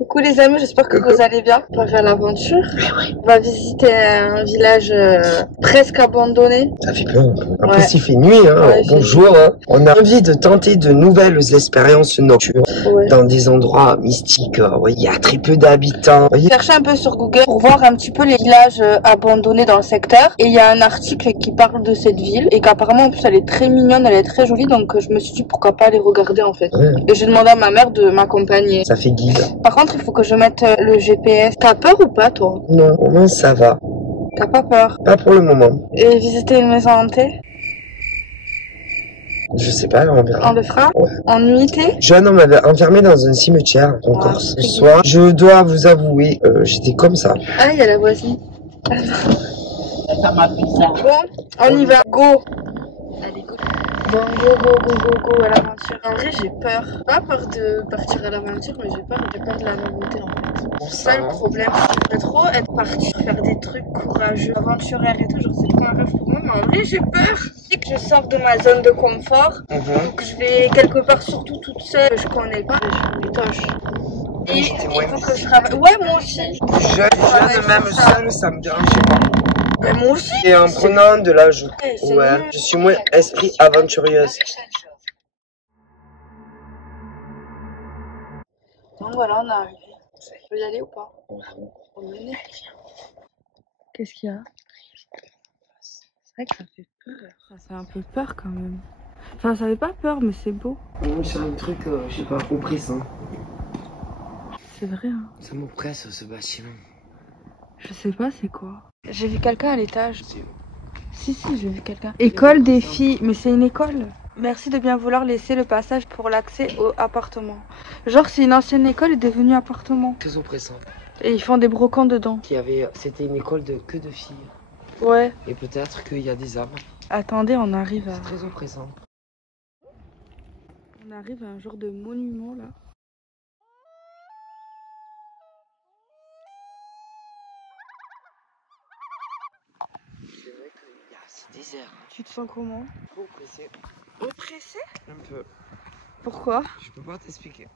Coucou les amis, j'espère que vous allez bien. On va faire l'aventure. On va visiter un village presque abandonné. Ça fait peur. En Ouais. plus, il fait nuit. Hein. Ouais, Bonjour. Hein. On a envie de tenter de nouvelles expériences nocturnes dans des endroits mystiques. Ouais, il y a très peu d'habitants. J'ai cherché un peu sur Google pour voir un petit peu les villages abandonnés dans le secteur. Et il y a un article qui parle de cette ville. Et qu'apparemment, en plus, elle est très mignonne, elle est très jolie. Donc, je me suis dit pourquoi pas aller regarder en fait. Ouais. Et j'ai demandé à ma mère de m'accompagner. Ça fait guide. Par contre, il faut que je mette le GPS. T'as peur ou pas, toi? Non, au moins ça va. T'as pas peur? Pas pour le moment. Et visiter une maison hantée? Je sais pas, on verra. On le fera? Ouais. En nuitée? Jeune, on m'avait enfermé dans un cimetière en Corse. Ce soir, je dois vous avouer, j'étais comme ça. Ah, il y a la voisine. Ça m'a bizarre. Bon, on y va. Go. Allez, go. Bon, go à l'aventure. En vrai, j'ai peur. Pas peur de partir à l'aventure, mais j'ai peur de la nouveauté en fait. C'est ça le problème. J'aimerais trop être partie faire des trucs courageux, aventurières et tout. Genre, c'est trop un rêve pour moi, mais en vrai, j'ai peur. Je sais que je sors de ma zone de confort. Donc, je vais quelque part, surtout toute seule, que je connais pas. Je me toche. Et il faut que je travaille. Ouais, moi aussi. Jeune, même seul, ça me dérangeait pas. Mais moi aussi. Et en prenant de l'âge. C'est Ouais, mieux. je suis moins esprit aventureuse. Donc voilà, on est arrivé. Tu veux y aller ou pas? On va y aller. Qu'est-ce qu'il y a? C'est vrai que ça fait peur. Ça fait un peu peur quand même. Enfin, ça fait pas peur, mais c'est beau. C'est un truc, je sais pas, oppressant. C'est vrai, hein. Ça m'oppresse ce bâtiment. Je sais pas c'est quoi. J'ai vu quelqu'un à l'étage. Si, j'ai vu quelqu'un. École des filles, mais c'est une école. Merci de bien vouloir laisser le passage pour l'accès au appartement. Genre, c'est une ancienne école est devenue appartement. Très oppressant. Et ils font des brocants dedans. C'était une école que de filles. Ouais. Et peut-être qu'il y a des hommes. Attendez, on arrive à... C'est très oppressant. On arrive à un genre de monument là. C'est vrai que c'est désert. Tu te sens comment? Oppressé. Oppressé? Un peu. Pourquoi? Je peux pas t'expliquer.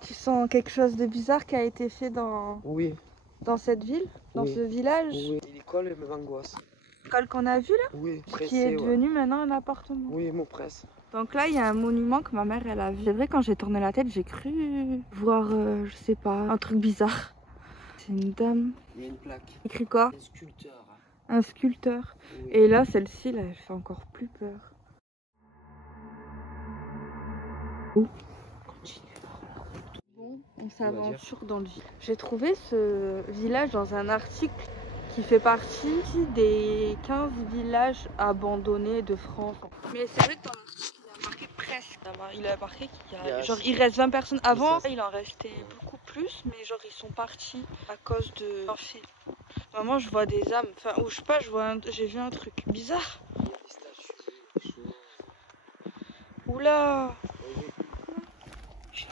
Tu sens quelque chose de bizarre qui a été fait Oui. dans cette ville? Dans Oui. ce village? Oui. L'école me m'angoisse. L'école qu'on a vue là? Oui. Pressé, Qui est devenue maintenant un appartement. Oui, m'oppresse. Donc là, il y a un monument que ma mère, elle a vu. C'est vrai, quand j'ai tourné la tête, j'ai cru voir, je sais pas, un truc bizarre. C'est une dame. Il y a une plaque. Écrit quoi? Un sculpteur. Un sculpteur. Oui. Et là, celle-ci, là, elle fait encore plus peur. Bon, on s'aventure dans le village. J'ai trouvé ce village dans un article qui fait partie des 15 villages abandonnés de France. Mais c'est vrai que dans l'article, il a marqué presque. Il a marqué qu'il y a, genre, il reste 20 personnes. Avant, il en restait beaucoup plus, mais genre, ils sont partis à cause d'un film. Maman, je vois des âmes. Enfin, ou je sais pas, j'ai vu un truc bizarre. Oula!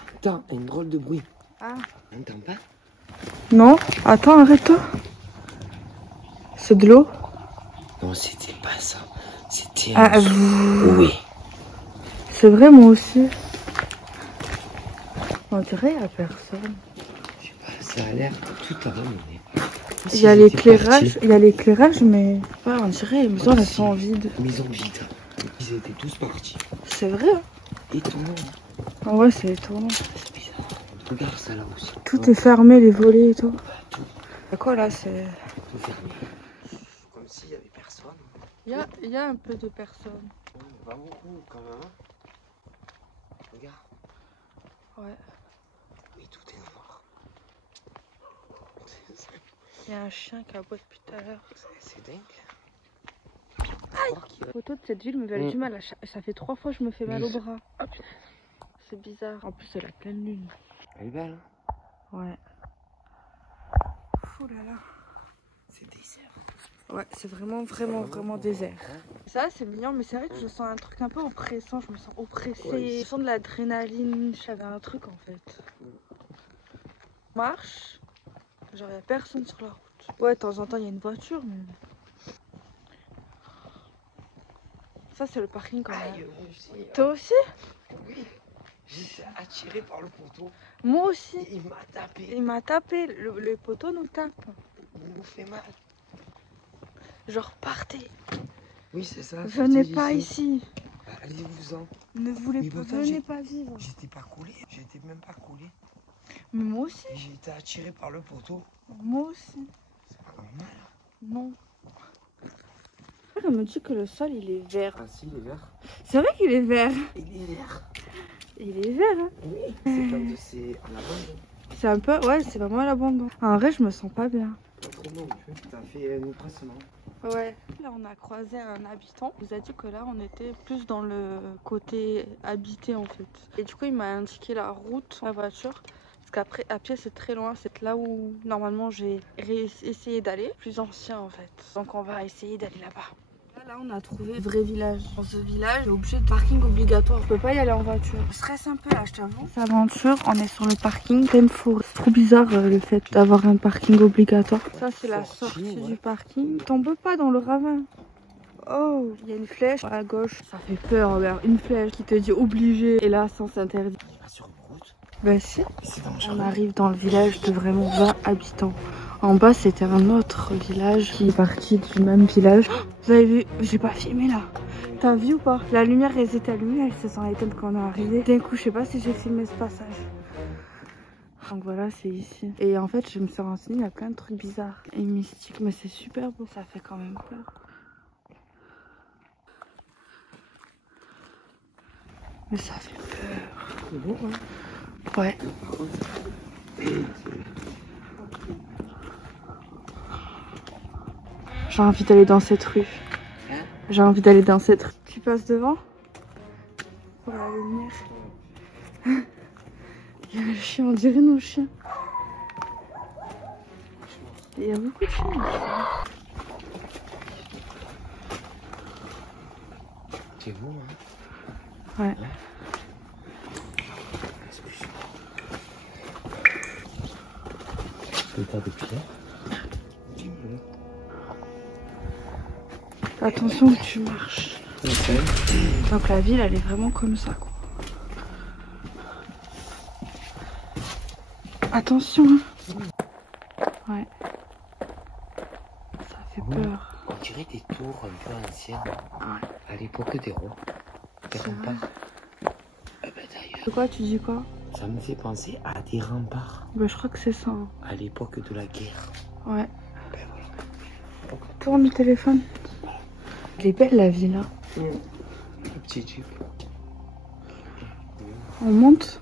Putain, une drôle de bruit. Ah. T'entends pas? Non, attends, arrête-toi. C'est de l'eau? Non, c'était pas ça. C'était Ah, oui. c'est vrai, moi aussi. On dirait qu'il n'y a personne. Je sais pas, ça a l'air tout abandonné. Il y a l'éclairage, mais ouais, on dirait les maisons, elles sont vides. Maison vide. Ils étaient tous partis. C'est vrai, hein? Étonnant. Ah ouais, c'est étonnant. C'est bizarre. Regarde ça là aussi. Tout est fermé, les volets et tout. Tout. C'est quoi là? C'est... Tout fermé. Comme s'il y avait personne. Il y a un peu de personnes. Pas beaucoup quand même. Regarde. Ouais. Oui, tout est noir. Il y a un chien qui aboie depuis tout à l'heure. C'est dingue. La photo de cette ville me fait du mal. Ça fait 3 fois que je me fais mal au bras. C'est bizarre. En plus, c'est la pleine lune. Elle est belle, hein? Ouais. Ouh là là. C'est désert. Ouais, c'est vraiment désert. Ça, c'est mignon, mais c'est vrai que je sens un truc un peu oppressant. Je me sens oppressée. Ouais, je sens de l'adrénaline. J'avais un truc en fait. On marche. Genre, il n'y a personne sur la route. Ouais, de temps en temps, il y a une voiture, mais... Ça, c'est le parking quand même. Toi aussi? Oui. J'étais attiré par le poteau. Moi aussi. Et il m'a tapé. Il m'a tapé. Le poteau nous tape. Il nous fait mal. Genre, partez. Oui, c'est ça. Venez pas ici. Bah, allez-vous-en. Ne voulez Mais pas, pourtant, venez pas vivre. J'étais pas collé. J'étais même pas collé. Mais moi aussi. J'ai été attiré par le poteau. Moi aussi. C'est pas normal. Non. Elle me dit que le sol il est vert. Ah si, il est vert. C'est vrai qu'il est vert. Il est vert. Il est vert, hein. Oui. C'est comme de c'est à l'abandon. C'est un peu, ouais, c'est vraiment à l'abandon. En vrai, je me sens pas bien. Pas trop non plus. T'as fait une presse, non? Ouais. Là, on a croisé un habitant. Il nous a dit que là, on était plus dans le côté habité en fait. Et du coup, il m'a indiqué la route en voiture. Parce qu'après, à pied, c'est très loin. C'est là où normalement j'ai essayé d'aller. Plus ancien en fait. Donc, on va essayer d'aller là-bas. Là, on a trouvé le vrai village. Dans ce village, il est obligé de parking obligatoire. On peut pas y aller en voiture. Je stresse un peu là, je t'avoue. Cette aventure, on est sur le parking pleine forêt. C'est trop bizarre le fait d'avoir un parking obligatoire. Ça, c'est la sortie du parking. Tombe pas dans le ravin. Oh, il y a une flèche à gauche. Ça fait peur, regarde. Une flèche qui te dit obligé. Et là, sens interdit. Il va sur une route. Bah si. C'est dans le On jardin. arrive dans le village de vraiment 20 habitants. En bas, c'était un autre village qui est parti du même village. Vous avez vu, j'ai pas filmé là. T'as vu ou pas? La lumière, elle s'est allumée, elle se sont éteintes quand on est arrivé. D'un coup, je sais pas si j'ai filmé ce passage. Donc voilà, c'est ici. Et en fait, je me suis renseignée, il y a plein de trucs bizarres et mystiques, mais c'est super beau. Ça fait quand même peur. Mais ça fait peur. C'est beau, hein? Ouais. J'ai envie d'aller dans cette rue. J'ai envie d'aller dans cette rue. Tu passes devant? Pour la lumière. Il y a un chien, on dirait nos chiens. Il y a beaucoup de chiens. C'est beau, hein? Ouais. Le tas de pierre. Attention où tu marches. Donc la ville, elle est vraiment comme ça, quoi. Attention. Ouais. Ça fait peur. On dirait des tours un peu anciennes. Ouais. À l'époque des rois. Des C'est vrai. remparts. D'ailleurs, De quoi tu dis quoi? ça me fait penser à des remparts Bah, je crois que c'est ça. Hein. à l'époque de la guerre. Ouais. Ben voilà. Tourne le téléphone. Elle est belle la ville. Hein. Le petit jeep. On monte.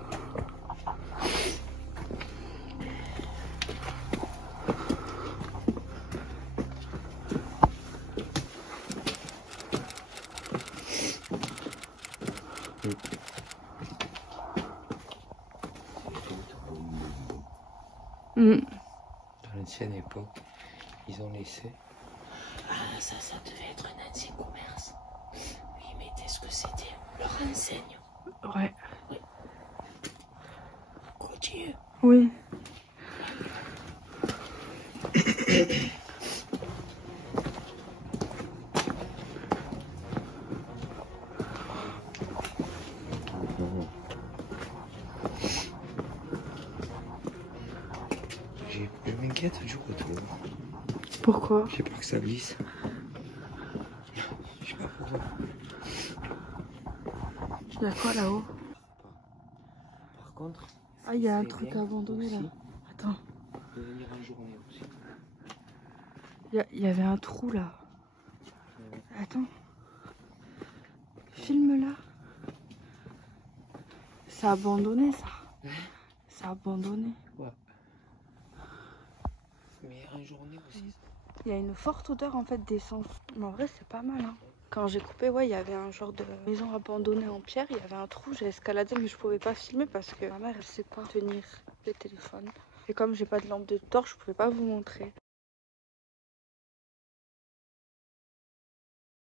Dans l'ancienne époque, ils ont laissé. Ah, ça devait être un ancien commerce. Ils mettaient ce que c'était, leur enseigne. Ouais. Oui. Continue. Oui. Je m'inquiète du retour. Pourquoi? J'ai peur que ça glisse. Je sais pas pourquoi. Il y a quoi là-haut? Par contre, Ah, il y a un truc abandonné là. Attends. De venir en journée aussi. Il y avait un trou là. Attends. Filme là. C'est abandonné ça. C'est abandonné. Ouais. Mais en journée aussi. Il y a une forte odeur en fait d'essence. Mais en vrai c'est pas mal hein. Quand j'ai coupé, ouais, il y avait un genre de maison abandonnée en pierre. Il y avait un trou, j'ai escaladé mais je pouvais pas filmer parce que ma mère elle sait pas tenir le téléphone. Et comme j'ai pas de lampe de torche, je pouvais pas vous montrer.